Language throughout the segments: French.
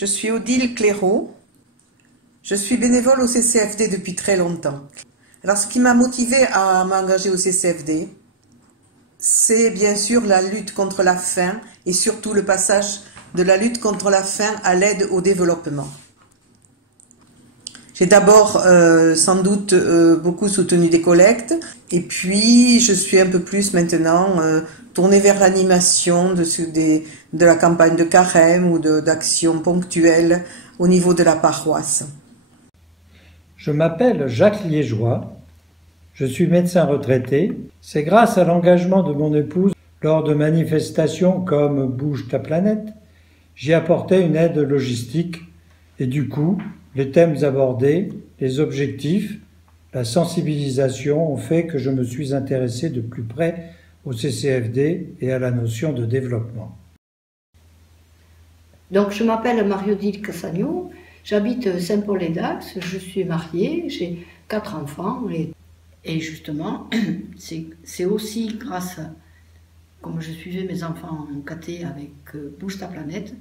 Je suis Odile Clairaut. Je suis bénévole au CCFD depuis très longtemps. Alors, ce qui m'a motivée à m'engager au CCFD, c'est bien sûr la lutte contre la faim et surtout le passage de la lutte contre la faim à l'aide au développement. J'ai d'abord sans doute beaucoup soutenu des collectes et puis je suis un peu plus maintenant tournée vers l'animation de la campagne de carême ou d'actions ponctuelles au niveau de la paroisse. Je m'appelle Jacques Liégeois, je suis médecin retraité. C'est grâce à l'engagement de mon épouse lors de manifestations comme Bouge ta planète, j'y apportais une aide logistique et du coup, les thèmes abordés, les objectifs, la sensibilisation ont fait que je me suis intéressé de plus près au CCFD et à la notion de développement. Donc je m'appelle Marie-Odile Cassagno, j'habite Saint-Paul-et-Dax, je suis mariée, j'ai 4 enfants et justement c'est aussi grâce à, comme je suivais mes enfants en caté avec Bouge ta planète,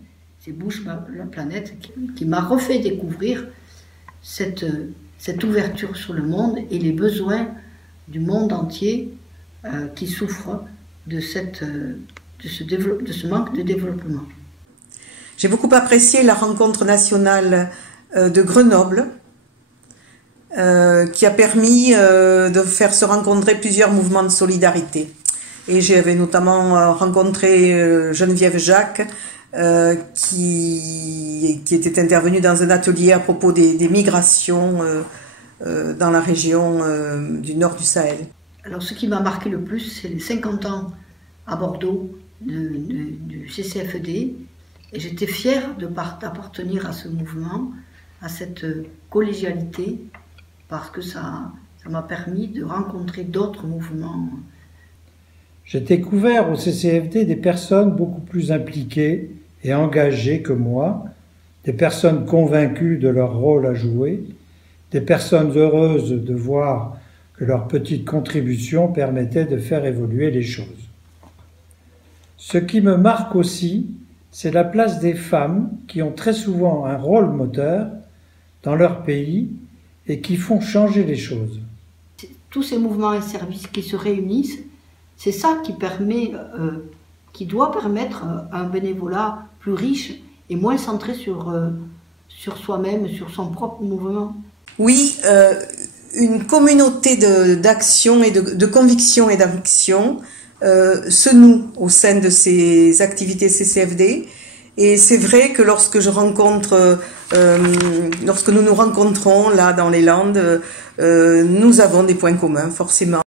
c'est Bouge la planète qui m'a refait découvrir cette ouverture sur le monde et les besoins du monde entier qui souffrent de ce manque de développement. J'ai beaucoup apprécié la rencontre nationale de Grenoble qui a permis de faire se rencontrer plusieurs mouvements de solidarité. Et j'avais notamment rencontré Geneviève Jacques qui était intervenue dans un atelier à propos des migrations dans la région du nord du Sahel. Alors ce qui m'a marqué le plus, c'est les 50 ans à Bordeaux du CCFD. Et j'étais fière d'appartenir à ce mouvement, à cette collégialité, parce que ça m'a permis de rencontrer d'autres mouvements. J'ai découvert au CCFD des personnes beaucoup plus impliquées et engagées que moi, des personnes convaincues de leur rôle à jouer, des personnes heureuses de voir que leur petite contribution permettait de faire évoluer les choses. Ce qui me marque aussi, c'est la place des femmes qui ont très souvent un rôle moteur dans leur pays et qui font changer les choses. Tous ces mouvements et services qui se réunissent, c'est ça qui doit permettre un bénévolat plus riche et moins centré sur soi-même, sur son propre mouvement. Oui, une communauté d'action et de conviction et d'action se noue au sein de ces activités CCFD. Et c'est vrai que lorsque nous nous rencontrons là dans les Landes, nous avons des points communs, forcément.